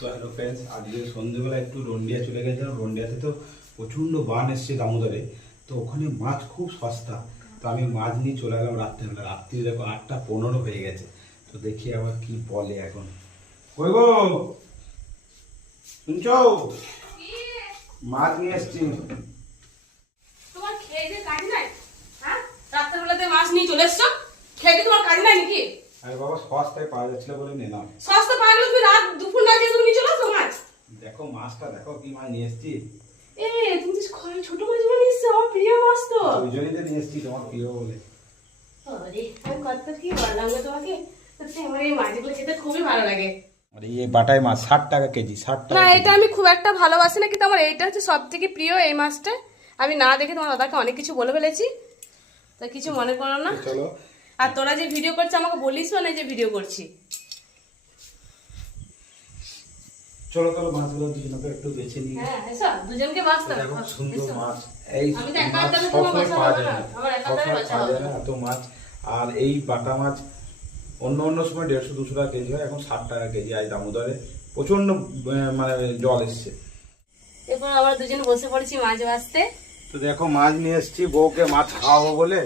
তো hello friends, আজকে সন্ধ্যেবেলা একটু রন্ডিয়া চলে গেছিলাম। রন্ডিয়াতে তো প্রচণ্ড বান এসছে দামোদরে, তো ওখানে মাছ খুব সস্তা। তো আমি মাছ নিয়ে চলে গেলাম রাত্রেবেলা। রাত্রি দেখো 8:15 হয়ে গেছে। তো দেখি আবার কি বলে এখন। কই গো, শুনছো? মাছ নিয়ে এসছি। তোমার খেয়ে কাজ নাই? হ্যাঁ, রাত্রেবেলাতে মাছ নিয়ে চলে এসছো, খেয়ে তোমার কাজ নাই নাকি? আরে বাবা, সস্তায় পাওয়া যাচ্ছিল বলে নিলাম। সস্তা পাওয়া গেলে তুমি রাত দুপুর না খেয়ে তুমি নিয়ে চলে আসো মাছ। দেখো মাছটা, দেখো কি মাছ নিয়ে এসছি। তুমি তো ছোট মাছগুলো নিয়ে এসছো, আমার প্রিয় মাছ তো। ওই জন্যই তো নিয়ে এসছি, তোমার প্রিয় বলে। আরে আমি কত কি বললাম গো তোমাকে, সত্যি আমার এই মাছগুলো খেতে খুবই ভালো লাগে। আরে এই বাটাই মাছ 60 টাকা কেজি, 60 টাকা। না, এটা আমি খুব একটা ভালোবাসি না, কিন্তু আমার এইটা হচ্ছে সব থেকে প্রিয় এই মাছটা। আমি না দেখে তোমার দাদাকে অনেক কিছু বলে ফেলেছি, তো কিছু মনে করো না। চলো। আর তোরা যে ভিডিও করছিস আমাকে বলিস না যে ভিডিও করছি। চলো চলো, মাছগুলো দুজনকে একটু বেছে নিই। হ্যাঁ, এসো দুজনকে বাঁচতে হবে। দেখো সুন্দর এসো। মাছ। এই আমি তো একা মাছ হাতে সবসময় তোমার পাওয়া বাঁচা যায় হবে না, না, আমার একা হাতে সবসময় বাঁচা পাওয়া হবে যায় না এত মাছ। আর এই বাটা মাছ অন্য অন্য সময় 150-200 টাকা কেজি হয়, এখন 60 টাকা কেজি। আজ দামোদরে প্রচন্ড মানে জল এসছে। এরপর আমরা দুজন বসে পড়েছি মাছ ভাজতে। তো দেখো মাছ নিয়ে এসেছি, বউকে মাছ খাওয়াবো বলে।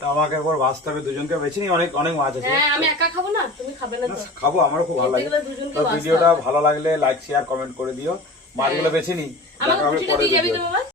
তো আমাকে একবার ভাজতে হবে, দুজনকে বেছে নিই। অনেক অনেক মাছ আছে। হ্যাঁ, আমি একা খাবো না, তুমি খাবে না তো? খাবো, আমারও খুব ভালো লাগে। এগুলো দুজনকে তো বাঁচতে ভিডিওটা হবে। ভালো লাগলে লাইক শেয়ার কমেন্ট করে দিও। মাছগুলো বেছে নিই, আমাকে দেখা হবে খুশিটা পরের দিয়ে যাবি তো ভিডিওতে। বাবা।